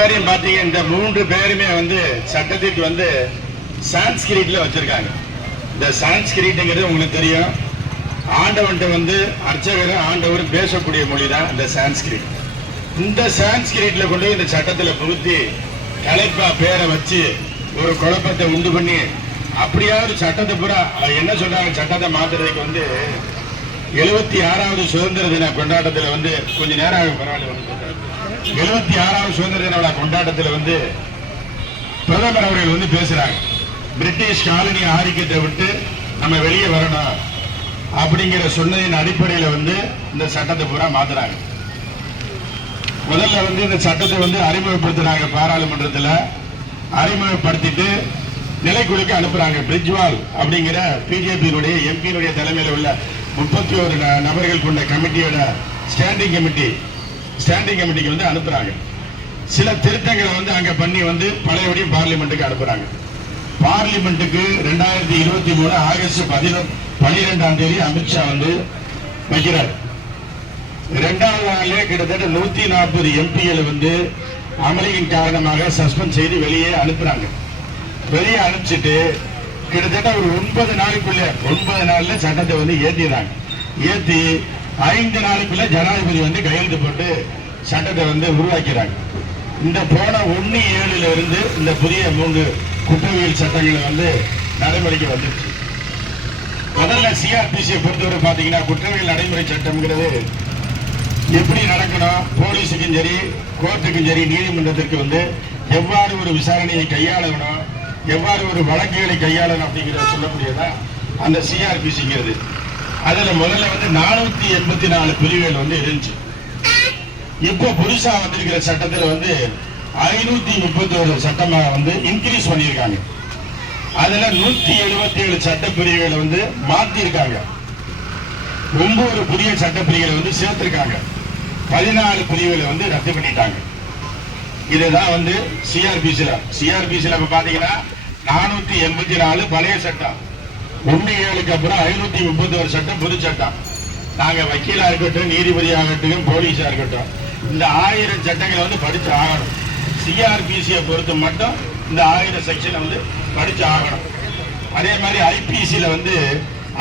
பேரையும் பாத்தீங்க இந்த மூன்று பேருமே வந்து சட்டத்திற்கு வந்து சான்ஸ்கிரிட்ல வச்சிருக்காங்க. இந்த சான்ஸ்கிரிட்ங்கிறது உங்களுக்கு தெரியும். ஆண்டவன்ட்ட வந்து அர்ச்சகர் ஆண்டவர் பேசக்கூடிய மொழி தான் இந்த சான்ஸ்கிரிட். இந்த சான்ஸ்கிரிட்ல கொண்டு போய் இந்த சட்டத்தில் புகுத்தி கலைப்பா பேரை வச்சு ஒரு குழப்பத்தை உண்டு பண்ணி அப்படியாவது சட்டத்தை பூரா என்ன சொல்றாங்க சட்டத்தை மாத்துறதுக்கு வந்து எழுபத்தி ஆறாவது சுதந்திர தின கொண்டாட்டத்தில் வந்து கொஞ்ச நேரம் ஆகும் பரவாயில்ல சொல்றாரு. எழுபத்தி ஆறாவது சுதந்திர தின விழா கொண்டாட்டத்தில் வந்து பிரதமர் அவர்கள் வந்து பேசுறாங்க. பிரிட்டிஷ் காலனி ஆதிக்கத்தை விட்டு நம்ம வெளியே வரணும் அப்படிங்கிற சொன்னதின் அடிப்படையில் வந்து இந்த சட்டத்தை பூரா மாத்துறாங்க. முதல்ல வந்து இந்த சட்டத்தை வந்து அறிமுகப்படுத்துறாங்க பாராளுமன்றத்தில். அறிமுகப்படுத்திட்டு நிலைக்குழுக்கு அனுப்புறாங்க. பிரிஜ்வால் அப்படிங்கிற பிஜேபியினுடைய எம்பியினுடைய தலைமையில் உள்ள முப்பத்தி ஒரு நபர்கள் கொண்ட கமிட்டியோட ஸ்டாண்டிங் கமிட்டி ஸ்டாண்டிங் கமிட்டிக்கு வந்து அனுப்புறாங்க. சில திருத்தங்களை வந்து அங்க பண்ணி வந்து பழையபடியும் பார்லிமெண்ட்டுக்கு அனுப்புறாங்க. பார்லிமெண்ட்டுக்கு ரெண்டாயிரத்தி இருபத்தி மூணு ஆகஸ்ட் பதினொன்று பனிரெண்டாம் தேதி அமித்ஷா வந்து வைக்கிறார். இரண்டாவது நாளிலே கிட்டத்தட்ட நூத்தி நாற்பது எம்பிகளை வந்து அமளியின் காரணமாக சஸ்பெண்ட் செய்து வெளியே அனுப்புறாங்க. வெளியே அனுப்பிச்சிட்டு கிட்டத்தட்ட ஒரு ஒன்பது நாளுக்குள்ள ஒன்பது நாள்ல சட்டத்தை வந்து ஏற்றிடுறாங்க ஏத்தி ஐந்து நாளுக்குள்ள ஜனாதிபதி வந்து கையெழுத்து போட்டு சட்டத்தை வந்து உருவாக்கிறாங்க. இந்த போன ஒன்னு ஏழுல இருந்து இந்த புதிய மூன்று குற்றவியல் சட்டங்களை வந்து நடைமுறைக்கு வந்துருச்சு. முதல்ல சிஆர்பிசியை பொறுத்தவரை பார்த்தீங்கன்னா குற்றவியல் நடைமுறை சட்டம்ங்கிறது எப்படி நடக்கணும்? போலீஸுக்கும் சரி கோர்ட்டுக்கும் சரி நீதிமன்றத்திற்கு வந்து எவ்வாறு ஒரு விசாரணையை கையாளணும்? எவ்வாறு ஒரு வழக்குகளை கையாளணும் அப்படிங்கிறத சொல்லக்கூடியதான் அந்த சிஆர்பிசிங்கிறது அதுல முதல்ல வந்து நானூத்தி எண்பத்தி நாலு பிரிவுகள் வந்து இருந்துச்சு. இப்போ புதுசா வந்திருக்கிற சட்டத்துல வந்து ஐநூத்தி முப்பத்தி ஒரு சட்டமா வந்து இன்க்ரீஸ் பண்ணியிருக்காங்க. அதுல நூத்தி எழுபத்தி ஏழு சட்ட பிரிவுகளை வந்து மாத்திருக்காங்க. ஒன்பது புதிய சட்டப்பிரிவுகளை வந்து சேர்த்திருக்காங்க. பதினாலு பிரிவுகளை வந்து ரத்து பண்ணிட்டாங்க. இதுதான் வந்து சிஆர்பிசில சிஆர்பிசில பாத்தீங்கன்னா நானூத்தி எண்பத்தி நாலு பழைய சட்டம். ஒன்னு ஏழுக்கு அப்புறம் ஐநூத்தி முப்பத்தி ஒரு சட்டம் புது சட்டம். நாங்க வக்கீலா இருக்கட்டும் நீதிபதி ஆகட்டும் போலீஸா இருக்கட்டும் இந்த ஆயிரம் சட்டங்களை வந்து படிச்சு ஆகணும். சிஆர்பிசியை பொறுத்து மட்டும் இந்த ஆயிரம் செக்ஷனை வந்து படிச்சு ஆகணும். அதே மாதிரி ஐபிசியில வந்து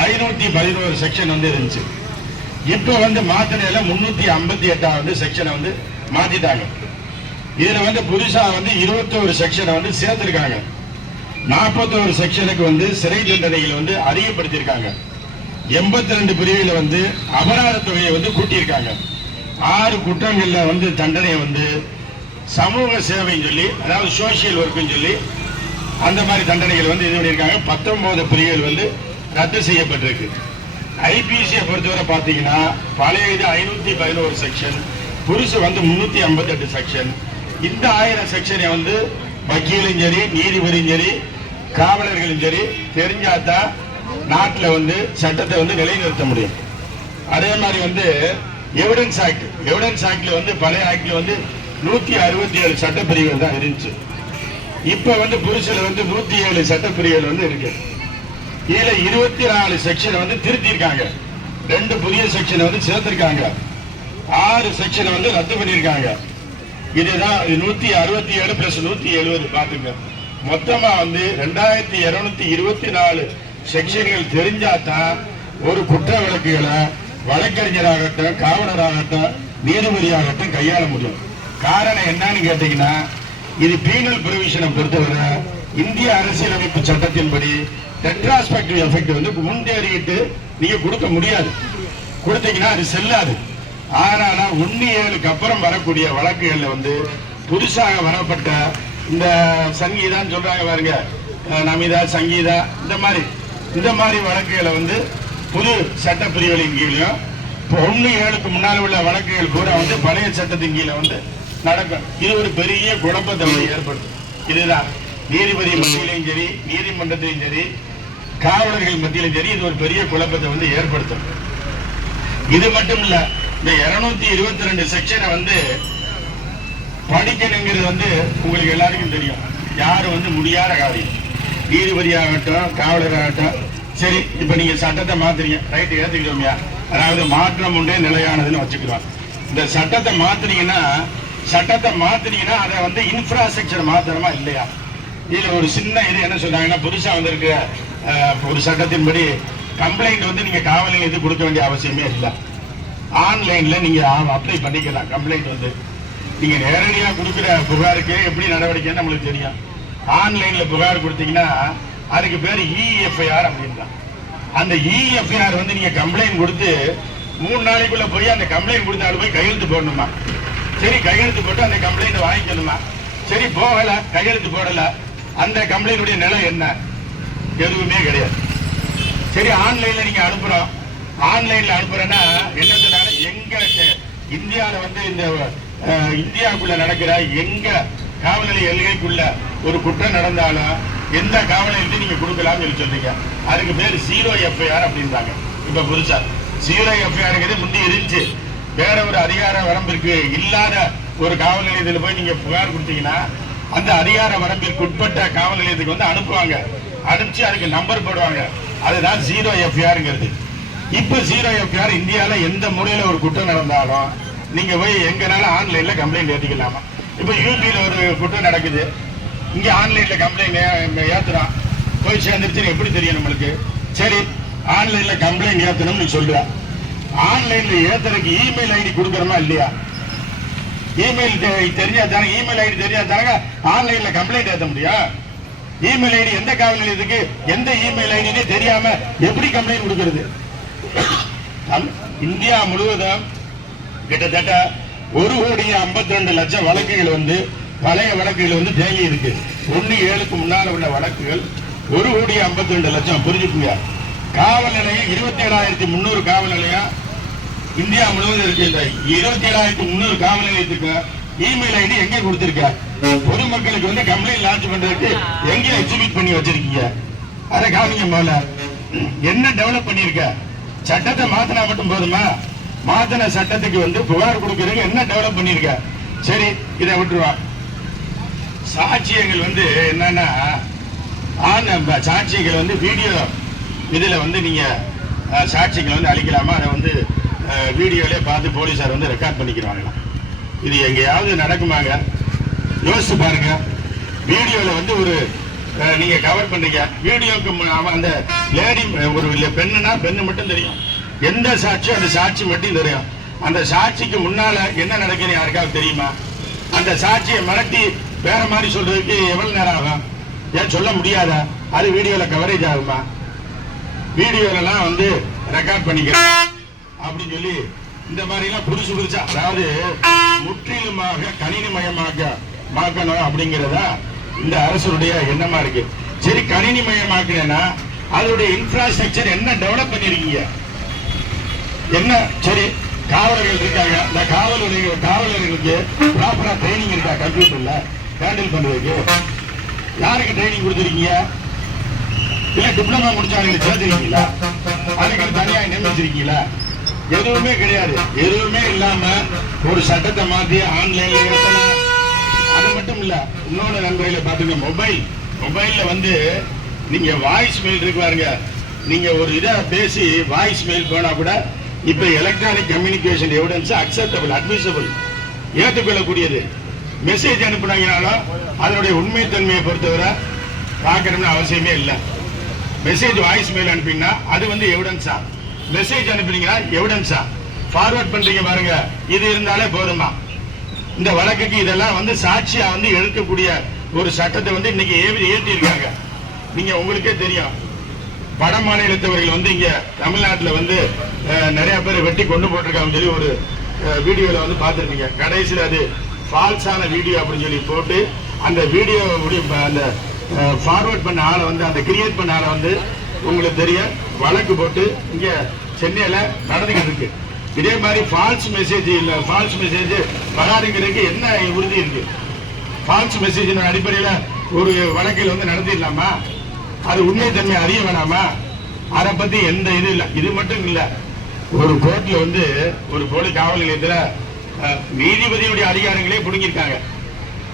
ஐநூத்தி பதினோரு செக்ஷன் வந்து இருந்துச்சு. இப்போ வந்து மாத்திரையில முன்னூத்தி ஐம்பத்தி எட்டாவது செக்ஷனை வந்து மாத்திட்டாங்க. இதுல வந்து புதுசா வந்து இருபத்தோரு செக்ஷனை வந்து சேர்த்திருக்காங்க. நாற்பத்தோரு செக்ஷனுக்கு வந்து சிறை தண்டனைகள் வந்து அதிகப்படுத்தியிருக்காங்க. எண்பத்தி ரெண்டு பிரிவில் வந்து அபராத தொகையை வந்து கூட்டியிருக்காங்க. ஆறு குற்றங்களில் வந்து தண்டனையை வந்து சமூக சேவைன்னு சொல்லி அதாவது சோசியல் ஒர்க்குன்னு சொல்லி அந்த மாதிரி தண்டனைகள் வந்து இது பண்ணியிருக்காங்க. பத்தொன்பது பிரிவுகள் வந்து ரத்து செய்யப்பட்டிருக்கு. ஐபிசியை பொறுத்தவரை பார்த்தீங்கன்னா பழைய இது ஐநூத்தி பதினோரு செக்ஷன் புருஷு வந்து முன்னூத்தி ஐம்பத்தெட்டு செக்ஷன் இந்த ஆயிரம் செக்ஷனை வந்து வக்கீலும் சரி நீதிபதியும் சரி காவலர்களும் சரி தெரிஞ்சாதான் நாட்டில் வந்து சட்டத்தை வந்து நிலைநிறுத்த முடியும். அதே மாதிரி வந்து எவிடன்ஸ் ஆக்ட் எவிடன்ஸ் ஆக்டில் வந்து பழைய ஆக்டில் வந்து நூற்றி அறுபத்தி ஏழு சட்டப்பிரிவுகள் தான் இருந்துச்சு. இப்போ வந்து புதுசில் வந்து நூற்றி ஏழு சட்டப்பிரிவுகள் வந்து இருக்கு. இதில் இருபத்தி நாலு செக்ஷனை வந்து திருத்தியிருக்காங்க. ரெண்டு புதிய செக்ஷனை வந்து சேர்த்திருக்காங்க. ஆறு செக்ஷனை வந்து ரத்து பண்ணியிருக்காங்க. இதுதான் இது நூத்தி அறுபத்தி ஏழு பிளஸ் நூத்தி எழுபது பாத்துங்க மொத்தமா வந்து ரெண்டாயிரத்தி இருநூத்தி இருபத்தி நாலு செக்ஷன்கள் தெரிஞ்சாதான் ஒரு குற்ற வழக்குகளை வழக்கறிஞராகட்டும் காவலராகட்டும் நீதிபதியாகட்டும் கையாள முடியும். காரணம் என்னன்னு கேட்டீங்கன்னா இது பீனல் ப்ரொவிஷனை பொறுத்தவரை இந்திய அரசியலமைப்பு சட்டத்தின்படி ரெட்ராஸ்பெக்டிவ் எஃபெக்ட் வந்து முன்னேறிட்டு நீங்க கொடுக்க முடியாது. கொடுத்தீங்கன்னா அது செல்லாது. ஆனால ஒன்னு ஏழுக்கு அப்புறம் வரக்கூடிய வழக்குகள்ல வந்து புதுசாக வரப்பட்ட இந்த சங்கீதான்னு சொல்றாங்க பாருங்க. நமிதா சங்கீதா இந்த மாதிரி. இந்த மாதிரி வழக்குகளை வந்து புது சட்ட பிரிவுகளின் கீழையும் இப்போ ஒன்று ஏழுக்கு முன்னால் உள்ள வழக்குகள் பூரா வந்து பழைய சட்டத்தின் கீழே வந்து நடக்கும். இது ஒரு பெரிய குழப்பத்தை வந்து ஏற்படுத்தும். இதுதான். நீதிபதி மத்தியிலையும் சரி நீதிமன்றத்திலையும் சரி காவலர்கள் மத்தியிலும் சரி இது ஒரு பெரிய குழப்பத்தை வந்து ஏற்படுத்தும். இது மட்டும் இல்லை இந்த இருநூத்தி இருபத்தி ரெண்டு செக்ஷனை வந்து படிக்கணுங்கிறது வந்து உங்களுக்கு எல்லாருக்கும் தெரியும். யாரு வந்து முடியாத காரியம் நீதிபதியாகட்டும் காவலராகட்டும் சரி இப்ப நீங்க சட்டத்தை மாத்துறீங்க. ரைட்டு ஏத்துக்கிட்டோம்யா? அதாவது மாற்றம் உண்டே நிலையானதுன்னு வச்சுக்கிறோம். இந்த சட்டத்தை மாத்துனீங்கன்னா சட்டத்தை மாத்துனீங்கன்னா அதை வந்து இன்ஃப்ராஸ்ட்ரக்சர் மாத்திரமா இல்லையா? இதுல ஒரு சின்ன இது என்ன சொன்னாங்கன்னா புதுசா வந்திருக்க. ஒரு சட்டத்தின்படி கம்ப்ளைண்ட் வந்து நீங்க காவல் நிலையத்துக்கு கொடுக்க வேண்டிய அவசியமே இல்லை. ஆன்லைன்ல நீங்க அப்ளை பண்ணிக்கலாம். கம்ப்ளைண்ட் வந்து. நீங்க நேரடியா கொடுக்குற புகாருக்கு எப்படி நடவடிக்கைன்னு நம்மளுக்கு தெரியும். ஆன்லைன்ல புகார் கொடுத்தீங்கன்னா அதுக்கு பேர் இஎஃப்ஐஆர் அப்படின்றான் அந்த இஎஃப்ஐஆர் வந்து நீங்க கம்ப்ளைண்ட் கொடுத்து மூணு நாளைக்குள்ள போய் அந்த கம்ப்ளைண்ட் கொடுத்தாலும் போய் கையெழுத்து போடணுமா? சரி கையெழுத்து போட்டு அந்த கம்ப்ளைண்ட் வாங்கிக்கணுமா? சரி போகல கையெழுத்து போடல. அந்த கம்ப்ளைண்டுடைய நிலை என்ன? எதுவுமே கிடையாது. சரி ஆன்லைன்ல நீங்க அனுப்புறோம். ஆன்லைன்ல அனுப்புறேன்னா என்ன இந்தியாவில் வந்து இந்த இந்தியாவுக்குள்ள நடக்கிற எங்க காவல் நிலைய எல்கைக்குள்ள ஒரு குற்றம் நடந்தாலும் எந்த காவல் நிலையத்தையும் நீங்க கொடுக்கலாம்னு சொல்லி சொல்றீங்க. அதுக்கு பேர் ஜீரோ எஃப்ஐஆர் அப்படின்றாங்க. இப்ப புதுசா. ஜீரோ எஃப்ஐஆருங்கிறது முந்தி இருந்துச்சு. வேற ஒரு அதிகார வரம்பிற்கு இல்லாத ஒரு காவல் நிலையத்தில் போய் நீங்க புகார் கொடுத்தீங்கன்னா அந்த அதிகார வரம்பிற்கு உட்பட்ட காவல் நிலையத்துக்கு வந்து அனுப்புவாங்க. அனுப்பிச்சு அதுக்கு நம்பர் போடுவாங்க. அதுதான் ஜீரோ எஃப்ஐஆருங்கிறது இப்போ ஜீரோ எஃப்ஆர் இந்தியால எந்த முறையில் ஒரு குற்றம் நடந்தாலும் நீங்க போய் எங்கனால ஆன்லைன்ல கம்ப்ளைண்ட் ஏற்றிக்கலாமா இப்போ யூபியில் ஒரு குற்றம் நடக்குது. இங்க ஆன்லைன்ல கம்ப்ளைண்ட் ஏத்துறான் போய் சேர்ந்துருச்சுன்னு எப்படி தெரியும் நம்மளுக்கு? சரி ஆன்லைன்ல கம்ப்ளைண்ட் ஏற்றணும்னு நீ சொல்ற ஆன்லைன்ல ஏத்துறதுக்கு இமெயில் ஐடி கொடுக்குறோமா இல்லையா? இமெயில் தெரிஞ்சா தானே இமெயில் ஐடி தெரிஞ்சா தானே ஆன்லைன்ல கம்ப்ளைண்ட் ஏத்த முடியும். இமெயில் ஐடி எந்த காவல் நிலையத்துக்கு எந்த இமெயில் ஐடினே தெரியாம எப்படி கம்ப்ளைண்ட் கொடுக்கறது? இந்தியா முழுவதும் கிட்டத்தட்ட ஒரு கோடி ஐம்பத்தி ரெண்டு லட்சம் வழக்குகள் வந்து பழைய வழக்குகள் வந்து தேங்கி இருக்கு. ஒன்னு ஏழுக்கு முன்னால உள்ள வழக்குகள் ஒரு கோடி ஐம்பத்தி ரெண்டு லட்சம். புரிஞ்சுக்குங்க. காவல் நிலையம் இருபத்தி ஏழாயிரத்தி முந்நூறு காவல் நிலையம் இந்தியா முழுவதும் இருக்கு. இந்த இருபத்தி ஏழாயிரத்தி முந்நூறு காவல் நிலையத்துக்கு இமெயில் ஐடி எங்க கொடுத்திருக்க? பொதுமக்களுக்கு வந்து கம்ப்ளைண்ட் லான்ச் பண்றதுக்கு எங்க எக்ஸிபிட் பண்ணி வச்சிருக்கீங்க? அதை காமிங்க மேல என்ன டெவலப் பண்ணியிருக்க சட்டத்தை மாத்தினா மட்டும் போதுமா? மாத்தின சட்டத்துக்கு வந்து புகார் கொடுக்கறதுக்கு என்ன டெவலப் பண்ணிருக்க? சரி இதை விட்டுருவா. சாட்சியங்கள் வந்து என்னன்னா ஆன் சாட்சியங்கள் வந்து வீடியோ இதுல வந்து நீங்க சாட்சிகள் வந்து அழிக்கலாமா? அதை வந்து அஹ், பார்த்து போலீஸார் வந்து ரெக்கார்ட் பண்ணிக்கிறாங்களா? இது எங்கேயாவது நடக்குமாங்க? யோசிச்சு பாருங்க. வீடியோவில் வந்து ஒரு நீங்க கவர் பண்றீங்க. வீடியோக்கு அந்த லேடி ஒரு பெண்ணுனா பெண்ணு மட்டும் தெரியும். எந்த சாட்சியோ அந்த சாட்சி மட்டும் தெரியும். அந்த சாட்சிக்கு முன்னால என்ன நடக்குன்னு யாருக்காவது தெரியுமா? அந்த சாட்சியை மிரட்டி வேற மாதிரி சொல்றதுக்கு எவ்வளவு நேரம் ஆகும்? ஏன் சொல்ல முடியாதா? அது வீடியோல கவரேஜ் ஆகுமா? வீடியோலாம் வந்து ரெக்கார்ட் பண்ணிக்கிறேன் அப்படின்னு சொல்லி இந்த மாதிரிலாம் புதுசு புதுசா அதாவது முற்றிலுமாக கணினிமயமாக்க மாக்கணும் அப்படிங்கிறதா இந்த அரசுடைய எண்ணமா இருக்கு. சரி கணினி கணினிமயமாக்கினா அதோடைய இன்ஃப்ராஸ்ட்ரக்சர் என்ன டெவலப் பண்ணிருக்கீங்க? என்ன? சரி காவலர்கள் இருக்காங்க. இந்த காவலர்கள் காவலர்களுக்கு ப்ராப்பரா ட்ரைனிங் இருக்கா? கம்ப்யூட்டர்ல ஹேண்டில் பண்றதுக்கு. யாருக்கு ட்ரைனிங் கொடுத்துருக்கீங்க? இல்ல டிப்ளமா முடிச்சவங்களுக்கு சேர்த்துருக்கீங்களா? அதுக்கு தனியா நியமிச்சிருக்கீங்களா எதுவுமே கிடையாது. எதுவுமே இல்லாம ஒரு சட்டத்தை மாத்தி ஆன்லைன்ல ஏத்தலாம் அது மட்டும் இல்ல இன்னொன்னு நண்பர்களை பாத்துங்க மொபைல் மொபைல்ல வந்து நீங்க வாய்ஸ் மெயில் இருக்கு பாருங்க. நீங்க ஒரு இதை பேசி வாய்ஸ் மெயில் போனா கூட இப்ப electronic communication evidence acceptable admissible ஏற்றுக்கொள்ளக்கூடியது message அனுப்புனாங்கனாலும் அதனுடைய உண்மைத்தன்மையை பொறுத்தவரை பார்க்கணும்னு அவசியமே இல்லை. மெசேஜ் வாய்ஸ் மெயில் அனுப்பிங்கன்னா அது வந்து எவிடன்ஸா மெசேஜ் அனுப்புனீங்கன்னா எவிடன்ஸா ஃபார்வர்ட் பண்றீங்க பாருங்க. இது இருந்தாலே போதுமா? இந்த வழக்குக்கு இதெல்லாம் வந்து சாட்சியா வந்து எழுக்கக்கூடிய ஒரு சட்டத்தை வந்து இன்னைக்கு ஏற்றி இருக்காங்க நீங்க உங்களுக்கே தெரியும். வட மாநிலத்தவர்கள் வந்து இங்க தமிழ்நாட்டுல வந்து நிறைய பேர் வெட்டி கொண்டு போட்டிருக்காங்கன்னு சொல்லி ஒரு வீடியோவில் வீடியோல வந்து பார்த்துருப்பீங்க. கடைசியில் அது ஃபால்ஸான வீடியோ அப்படின்னு சொல்லி போட்டு அந்த வீடியோ அந்த ஃபார்வர்ட் பண்ண ஆளை வந்து அந்த கிரியேட் பண்ண ஆளை வந்து உங்களுக்கு தெரிய வழக்கு போட்டு இங்க சென்னையில நடந்துகிட்டு இருக்கு. இதே மாதிரி ஃபால்ஸ் மெசேஜ் இல்ல ஃபால்ஸ் மெசேஜ் வராதுங்கிறதுக்கு என்ன உறுதி இருக்கு? ஃபால்ஸ் மெசேஜின் அடிப்படையில ஒரு வழக்கில் வந்து நடத்திடலாமா? அது உண்மை தன்மை அறிய வேணாமா? அதை பத்தி எந்த இது இல்ல. இது மட்டும் இல்ல ஒரு கோர்ட்ல வந்து ஒரு போலி காவல் நிலையத்தில் நீதிபதியுடைய அதிகாரங்களே பிடுங்கிருக்காங்க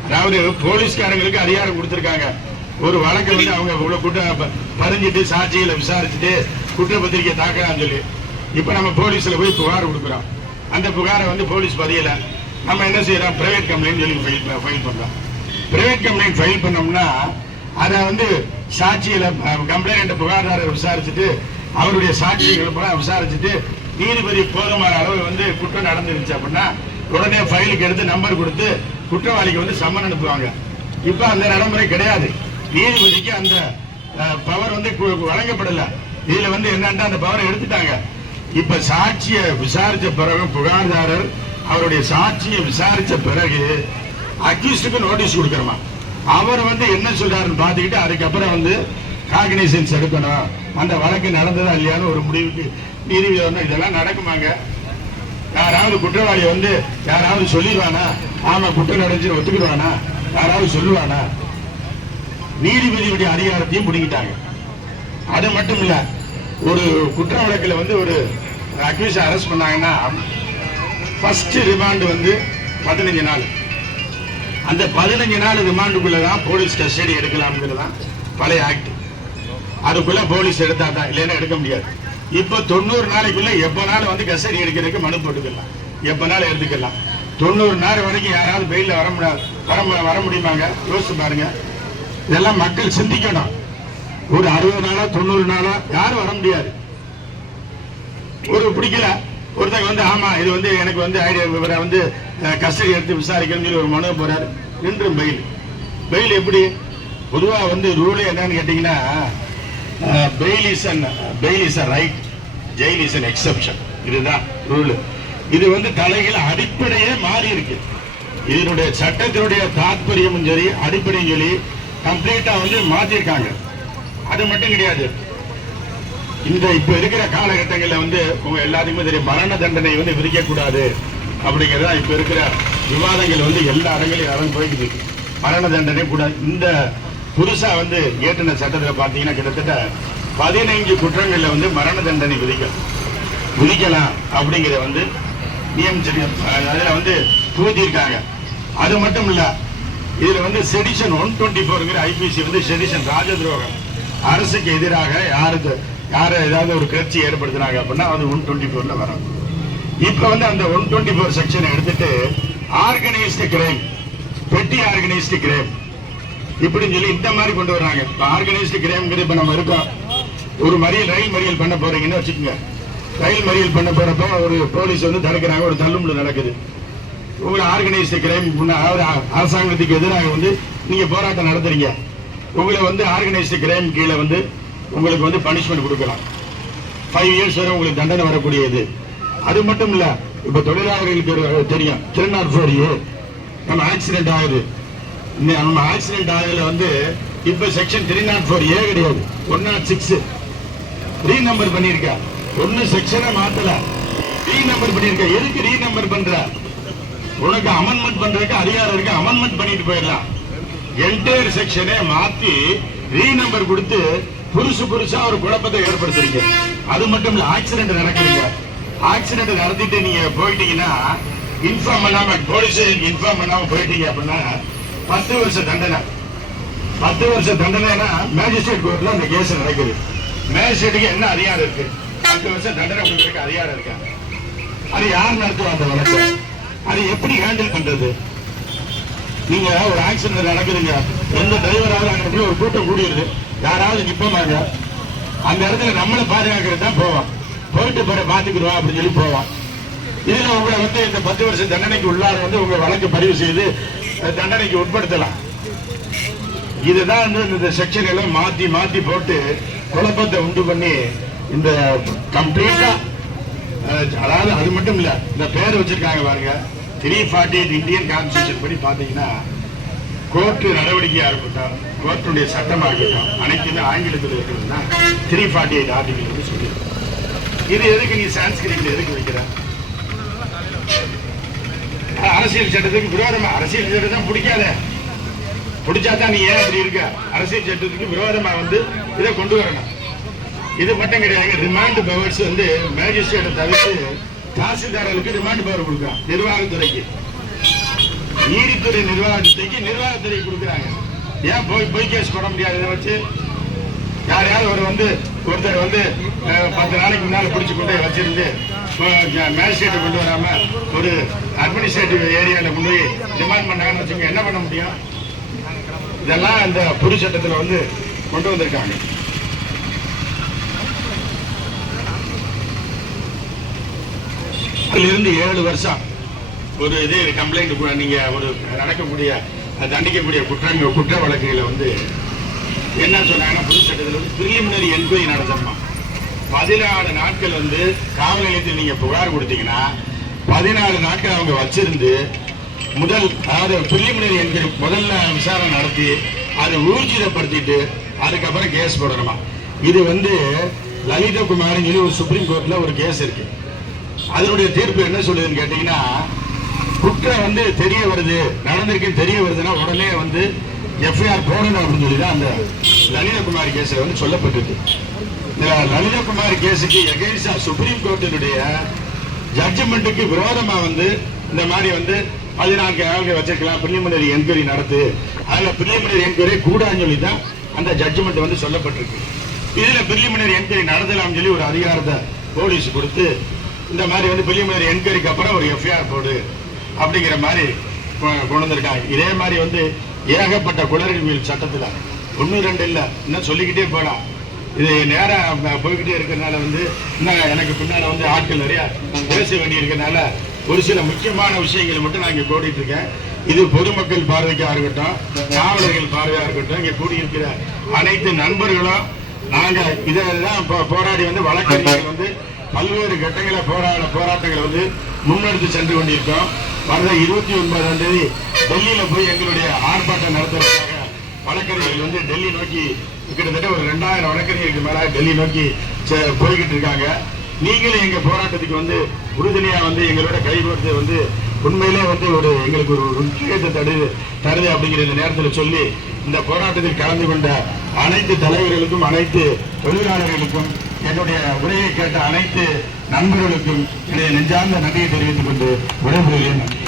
அதாவது போலீஸ்காரங்களுக்கு அதிகாரம் கொடுத்துருக்காங்க. ஒரு வழக்கு வந்து அவங்க இவ்வளவு குற்ற பறிஞ்சிட்டு சாட்சிகளை விசாரிச்சுட்டு குற்றப்பத்திரிகை தாக்கலாம்னு சொல்லி. இப்போ நம்ம போலீஸில் போய் புகார் கொடுக்குறோம். அந்த புகாரை வந்து போலீஸ் பதியலை. நம்ம என்ன செய்யறோம்? பிரைவேட் கம்ப்ளைண்ட் சொல்லி ஃபைல் ஃபைல் பண்ணுறோம் பிரைவேட் கம்ப்ளைண்ட் ஃபைல் பண்ணோம்னா அதை வந்து சாட்சியில் கம்ப்ளைண்ட் புகார்தாரர் விசாரிச்சுட்டு அவருடைய சாட்சிகளை பூரா விசாரிச்சுட்டு நீதிபதி போதுமான அளவு வந்து குற்றம் நடந்துருச்சு அப்படின்னா உடனே ஃபைலுக்கு எடுத்து நம்பர் கொடுத்து குற்றவாளிக்கு வந்து சம்மன் அனுப்புவாங்க. இப்போ அந்த நடைமுறை கிடையாது. நீதிபதிக்கு அந்த பவர் வந்து கு- இதில் வந்து என்னன்னா அந்த பவரை எடுத்துட்டாங்க. இப்ப சாட்சிய விசாரிச்ச பிறகு புகார்தாரர் அவருடைய சாட்சியை விசாரிச்ச பிறகு அக்யூஸ்டுக்கு நோட்டீஸ் கொடுக்கறமா அவர் வந்து என்ன சொல்றாருன்னு பார்த்துக்கிட்டு அதுக்கப்புறம் வந்து காக்னிசன்ஸ் எடுக்கணும். அந்த வழக்கு நடந்ததா இல்லையான்னு ஒரு முடிவுக்கு நீதிபதி இதெல்லாம் நடக்குமாங்க? யாராவது குற்றவாளி வந்து யாராவது சொல்லிடுவானா? ஆமா குற்றம் நடந்துச்சு ஒத்துக்கிடுவானா? யாராவது சொல்லுவானா? நீதிபதியுடைய அதிகாரத்தையும் பிடிக்கிட்டாங்க அது மட்டும் இல்ல ஒரு குற்ற வழக்கில் வந்து ஒரு அக்யூஸ் அரெஸ்ட் பண்ணாங்கன்னா ஃபர்ஸ்ட் ரிமாண்டு வந்து பதினஞ்சு நாள். அந்த பதினஞ்சு நாள் ரிமாண்டுக்குள்ளே தான் போலீஸ் கஸ்டடி எடுக்கலாம்ங்கிறது தான் பழைய ஆக்ட் அதுக்குள்ளே போலீஸ் எடுத்தா தான் இல்லைன்னா எடுக்க முடியாது. இப்போ தொண்ணூறு நாளைக்குள்ளே எப்போ நாள் வந்து கஸ்டடி எடுக்கிறதுக்கு மனு போட்டுக்கலாம். எப்பனாலும் எடுத்துக்கலாம். தொண்ணூறு நாள் வரைக்கும் யாராவது வெயிலில் வர முடியாது வர வர முடியுமாங்க? யோசிச்சு பாருங்க. இதெல்லாம் மக்கள் சிந்திக்கணும். ஒரு அறுபது நாளா தொண்ணூறு நாளா யாரும் வர முடியாது. ஒரு பிடிக்கல. ஒருத்தங்க வந்து ஆமா இது வந்து எனக்கு வந்து ஐடியா இவரை வந்து கஸ்டடி எடுத்து விசாரிக்கணும்னு சொல்லி ஒரு மனு போறாரு. நின்றும் பெயில். பெயில் எப்படி? பொதுவா வந்து ரூலே என்னன்னு கேட்டீங்கன்னா bail is an bail is a right jail is an இதுதான் ரூல். இது வந்து தலைகள் அடிப்படையே மாறி இருக்கு. இதனுடைய சட்டத்தினுடைய தாத்பரியமும் சரி அடிப்படையும் சொல்லி கம்ப்ளீட்டா வந்து மாத்திருக்காங்க. அது மட்டும் கிடையாது. இந்த இப்ப இருக்கிற காலகட்டங்களில் வந்து உங்க எல்லாத்துக்குமே தெரியும் மரண தண்டனை வந்து விதிக்க கூடாது அப்படிங்கறதா இப்ப இருக்கிற விவாதங்கள் வந்து எல்லா இடங்களையும் இறந்து போயிட்டு மரண தண்டனை கூடாது இந்த புதுசா வந்து ஏற்றின சட்டத்தில் பார்த்தீங்கன்னா கிட்டத்தட்ட பதினைஞ்சு குற்றங்களில் வந்து மரண தண்டனை விதிக்கலாம் விதிக்கலாம் அப்படிங்கிறத வந்து நியமிச்சிருக்க அதில் வந்து புகுத்திருக்காங்க. அது மட்டும் இல்லை இதில் வந்து செடிஷன் ஒன் டுவெண்ட்டி ஃபோருங்கிற ஐபிசி வந்து செடிஷன் ராஜ துரோகம். அரசுக்கு எதிராக யாருக்கு யாரை ஏதாவது ஒரு கிளர்ச்சி ஏற்படுத்தினாங்க அப்படின்னா அது ஒன் டுவெண்ட்டி ஃபோர்ல வரும். இப்போ வந்து அந்த ஒன் டுவெண்ட்டி ஃபோர் செக்ஷனை எடுத்துட்டு organised crime petty organised crime இப்படின்னு சொல்லி இந்த மாதிரி கொண்டு வர்றாங்க. இப்ப ஆர்கனைஸ்டு கிரைம்ங்கிறது இப்போ நம்ம இருக்கோம். ஒரு மறியல் ரயில் மறியல் பண்ண போறீங்கன்னு வச்சுக்கோங்க. ரயில் மறியல் பண்ண போறப்ப ஒரு போலீஸ் வந்து தடுக்கிறாங்க ஒரு தள்ளுமுள்ளு நடக்குது. உங்களை ஆர்கனைஸ்டு கிரைம் அரசாங்கத்துக்கு எதிராக வந்து நீங்க போராட்டம் நடத்துறீங்க. உங்களை வந்து ஆர்கனைஸ்டு கிரைம் கீழே வந்து உங்களுக்கு வந்து பனிஷ்மெண்ட் கொடுக்கலாம். ஃபைவ் இயர்ஸ் வரை உங்களுக்கு தண்டனை வரக்கூடியது. அது மட்டும் இல்ல இப்ப தொழிலாளர்களுக்கு தெரியும். திருநாள் ஃபோர் நம்ம ஆக்சிடென்ட் ஆகுது. நம்ம ஆக்சிடென்ட் ஆகுதுல வந்து இப்ப section three not four A கிடையாது. One not six renumber பண்ணியிருக்கா ஒன்னு செக்ஷனை மாத்தல. ரீ நம்பர் பண்ணியிருக்கா. எதுக்கு ரீ நம்பர் பண்ற? உனக்கு அமெண்ட்மெண்ட் பண்றதுக்கு அதிகாரம் இருக்கு. அமெண்ட்மெண்ட் பண்ணிட்டு போயிடலாம். என்டையர் செக்ஷனே மாத்தி ரீ நம்பர் கொடுத்து புதுசு புதுசா ஒரு குழப்பத்தை ஏற்படுத்துறீங்க. அது மட்டும் இல்ல ஆக்சிடென்ட் நடக்குதுங்க. ஆக்சிடென்ட் நடத்திட்டு நீங்க போயிட்டீங்கன்னா இன்ஃபார்ம் பண்ணாம போலீஸ் இன்ஃபார்ம் பண்ணாம போயிட்டீங்க அப்படின்னா பத்து வருஷ தண்டனை. பத்து வருஷ தண்டனைனா மேஜிஸ்ட்ரேட் கோர்ட்ல அந்த கேஸ் நடக்குது. மேஜிஸ்ட்ரேட்டுக்கு என்ன அதிகாரம் இருக்கு? பத்து வருஷம் தண்டனை கொடுக்கறதுக்கு அதிகாரம் இருக்கா? அது யார் நடத்துவா அந்த வழக்கு? அது எப்படி ஹேண்டில் பண்றது? நீங்க ஒரு ஆக்சிடென்ட் நடக்குதுங்க. எந்த டிரைவராவது அங்க ஒரு கூட்டம் கூடிடுது. யாராவது நிப்பமாங்க? அந்த இடத்துல நம்மளை பாதுகாக்கிறது தான் போவோம் போயிட்டு போற பாத்துக்கிடுவோம் அப்படின்னு சொல்லி போவான். இதுல உங்களை வந்து இந்த பத்து வருஷம் தண்டனைக்கு உள்ளார வந்து உங்க வழக்கு பதிவு செய்து தண்டனைக்கு உட்படுத்தலாம். இதுதான் வந்து இந்த செக்ஷன் எல்லாம் மாத்தி மாத்தி போட்டு குழப்பத்தை உண்டு பண்ணி இந்த கம்ப்ளீட்டா அதாவது அது மட்டும் இல்ல இந்த பேர் வச்சிருக்காங்க பாருங்க. Three forty eight Indian constitution படி பாத்தீங்கன்னா கோர்ட்டு நடவடிக்கையா இருக்கட்டும் கோர்ட்டுடைய சட்டமா இருக்கட்டும் அனைத்துமே ஆங்கிலத்தில் இருக்கிறதுனா த்ரீ ஃபார்ட்டி எயிட் ஆர்டிகல் வந்து இது எதுக்கு நீ சான்ஸ்கிரிட்ல எதுக்கு வைக்கிற? அரசியல் சட்டத்துக்கு விரோதமா? அரசியல் சட்டம் பிடிக்காத. பிடிச்சா தான் நீ ஏன் அப்படி இருக்க? அரசியல் சட்டத்துக்கு விரோதமா வந்து இதை கொண்டு வரணும். இது மட்டும் கிடையாது ரிமாண்ட் பவர்ஸ் வந்து மேஜிஸ்ட்ரேட்டை தவிர்த்து தாசில்தாரர்களுக்கு ரிமாண்ட் பவர் கொடுக்கலாம் நிர்வாகத்துறைக்கு. நீதித்துறை நிர்வாகத்துக்கு நிர்வாகத்துறை கொடுக்குறாங்க. ஏன் போய் போய் கேஸ் போட முடியாது? இதை வச்சு யாரையாவது ஒரு வந்து ஒருத்தர் வந்து பத்து நாளைக்கு முன்னால் பிடிச்சி கொண்டு போய் வச்சிருந்து மேஜிஸ்ட்ரேட்டை கொண்டு வராமல் ஒரு அட்மினிஸ்ட்ரேட்டிவ் ஏரியாவில் கொண்டு போய் டிமாண்ட் பண்ணாங்கன்னு வச்சுங்க என்ன பண்ண முடியும்? இதெல்லாம் இந்த புது சட்டத்தில் வந்து கொண்டு வந்திருக்காங்க. இருந்து ஏழு வருஷம். ஒரு இது கம்ப்ளைண்ட் நீங்க ஒரு நடக்கக்கூடிய தண்டிக்கக்கூடிய குற்றம் குற்ற வழக்குகளை வந்து என்ன சொன்னாங்கன்னா புது சட்டத்தில் வந்து பிரிலிமினரி என்கொயரி நடத்தணுமா? பதினாலு நாட்கள் வந்து காவல் நிலையத்தில் நீங்க புகார் கொடுத்தீங்கன்னா பதினாலு நாட்கள் அவங்க வச்சிருந்து முதல் அதாவது பிரிலிமினரி என்கொயரி முதல்ல விசாரணை நடத்தி அதை ஊர்ஜிதப்படுத்திட்டு அதுக்கப்புறம் கேஸ் போடணுமா? இது வந்து லலிதகுமாரின்னு சொல்லி ஒரு சுப்ரீம் கோர்ட்ல ஒரு கேஸ் இருக்கு. அதனுடைய தீர்ப்பு என்ன சொல்லுதுன்னு கேட்டீங்கன்னா குற்றம் வந்து தெரிய வருது நடந்திருக்குன்னு தெரிய வருதுன்னா உடனே வந்து எஃப்ஐஆர் போடணும் அப்படின்னு சொல்லி தான் அந்த லலிதகுமாரி கேஸில் வந்து சொல்லப்பட்டிருக்கு. இந்த லலிதகுமாரி கேஸுக்கு எகென்ஸ்டா சுப்ரீம் கோர்ட்டினுடைய ஜட்ஜ்மெண்ட்டுக்கு விரோதமாக வந்து இந்த மாதிரி வந்து பதினான்கு நாட்கள் வச்சிருக்கலாம் பிரிலிமினரி என்கொயரி நடத்து. அதில் பிரிலிமினரி என்கொயரி கூடாதுன்னு சொல்லி தான் அந்த ஜட்ஜ்மெண்ட் வந்து சொல்லப்பட்டிருக்கு. இதில் பிரிலிமினரி என்கொயரி நடத்தலாம்னு சொல்லி ஒரு அதிகாரத்தை போலீஸ் கொடுத்து இந்த மாதிரி வந்து பிரிலிமினரி என்கொயரிக்கு அப்புறம் ஒரு எஃப்ஐஆர் போடு. அப்படிங்கிற மாதிரி கொண்டு வந்திருக்காங்க இதே மாதிரி வந்து ஏகப்பட்ட குளறிவியல் சட்டத்துல. ஒன்று ரெண்டு இல்லை. இன்னும் சொல்லிக்கிட்டே போகலாம் இது நேரம் போய்கிட்டே இருக்கிறதுனால வந்து இன்னும் எனக்கு பின்னால் வந்து ஆட்கள் நிறையா பேச வேண்டியிருக்கறனால ஒரு சில முக்கியமான விஷயங்களை மட்டும் நான் இங்க போடிட்டுருக்கேன். இது பொதுமக்கள் பார்வைக்காக இருக்கட்டும் காவலர்கள் பார்வையா இருக்கட்டும் இங்க கூடியிருக்கிற அனைத்து நண்பர்களும் நாங்க இதெல்லாம் போராடி வந்து வழக்கறிஞர்கள் வந்து பல்வேறு கட்டங்களில் போராட போராட்டங்களை வந்து முன்னெடுத்து சென்று கொண்டிருக்கோம். வர்ற இருபத்தி ஒன்பதாம் தேதி டெல்லியில போய் எங்களுடைய ஆர்ப்பாட்டம் நடத்துறதுக்காக வழக்கறிஞர்கள் வந்து டெல்லி நோக்கி கிட்டத்தட்ட ஒரு ரெண்டாயிரம் வழக்கறிஞர்களுக்கு மேல டெல்லி நோக்கி போய்கிட்டு இருக்காங்க. நீங்களும் எங்க போராட்டத்துக்கு வந்து உறுதுணையா வந்து எங்களோட கைகோர்த்து வந்து உண்மையிலே வந்து ஒரு எங்களுக்கு ஒரு உத்வேகத்தை தருது தருது அப்படிங்கிற இந்த நேரத்தில் சொல்லி இந்த போராட்டத்தில் கலந்து கொண்ட அனைத்து தலைவர்களுக்கும் அனைத்து தொழிலாளர்களுக்கும் என்னுடைய உரையை கேட்ட அனைத்து நண்பர்களுக்கும் என்னுடைய நெஞ்சார்ந்த நன்றியை தெரிவித்துக் கொண்டு விடைபெறுகிறேன்.